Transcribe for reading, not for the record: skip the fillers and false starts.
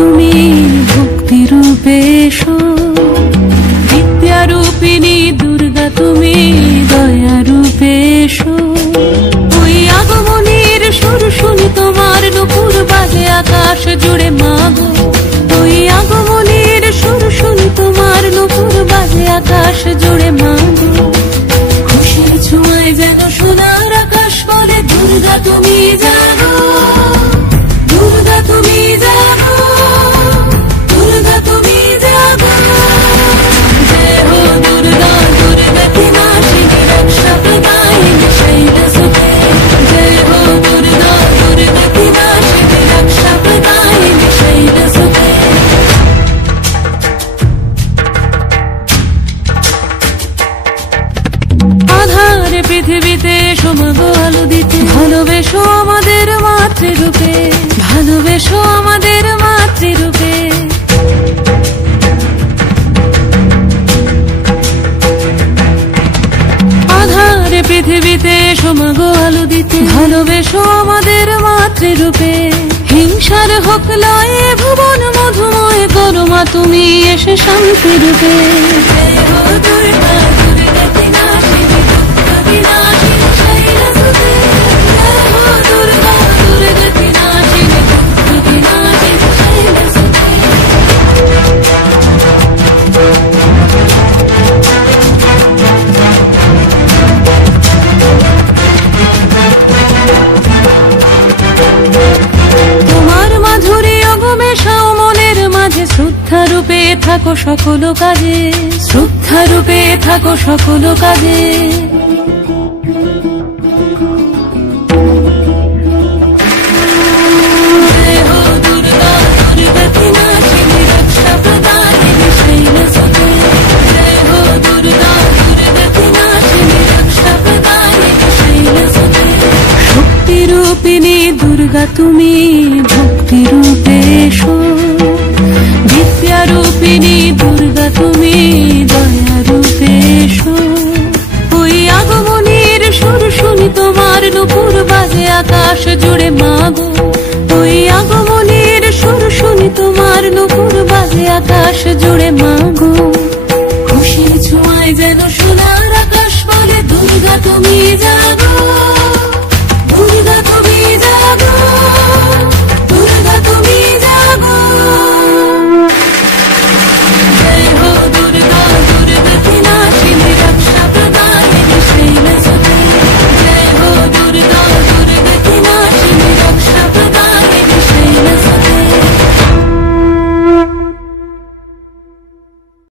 তুমি ভক্তি রূপে এসো, বিদ্যা রূপিণী দুর্গা তুমি দয়া রূপে এসো। ওই আগমনের সুর শুনি তোমার নুপুর বাজে আকাশ জুড়ে মাগো, ওই আগমনের সুর শুনি তোমার নুপুর বাজে আকাশ জুড়ে মাগো। খুশির ছোঁয়ায় যেন সোনার আকাশ বলে দুর্গা তুমি জানো, দুর্গা তুমি জানো, দুর্গা তুমি জানো। জয় হো দুর্গা, দুর্গা কি নাশিনী রক্ষা প্রদায়িনী শৈলসুতে। জয় হো দুর্গা, দুর্গা কি নাশিনী রক্ষা প্রদায়িনী শৈলসুতে। আধারে পৃথিবীতে সমাগো আলো দিতে, ভালোবেসো আমাদের মাতৃরূপে, ভালোবেসো আমাদের মাতৃরূপে। আধারে পৃথিবীতে সমাগো আলো দিতে, ভালোবেসো আমাদের মাতৃরূপে। হিংসার হোক লয়ে ভুবন মধুময় করো মা তুমি এসে শান্তি রূপে। জয় হো দুর্গা, দুর্গা কি নাশিনী দুঃখ বিনাশিনী শৈলসুতে। জয় হো দুর্গা, দুর্গা কি নাশিনী দুঃখ বিনাশিনী শৈলসুতে। তোমার মাধুরী অগমেশাও মনের মাঝে, শ্রদ্ধা রূপে থাকো সকল কাজে, শ্রদ্ধা রূপে থাকো সকল কাজে। জয় হো দুর্গা, দুর্গা কি নাশিনী রক্ষা প্রদায়িনী শৈলসুতে। জয় হো দুর্গা, দুর্গা কি নাশিনী রক্ষা প্রদায়িনী শৈলসুতে। শক্তি রূপিণী দুর্গা তুমি ভক্তি রূপে এসো, বিদ্যা রূপিণী দুর্গা তুমি দয়া রূপে এসো। ওই আগমনের সুর শুনি তোমার নুপুর বাজে আকাশ জুড়ে মাগো, ওই আগমনের সুর শুনি তোমার নুপুর বাজে আকাশ জুড়ে মাগো।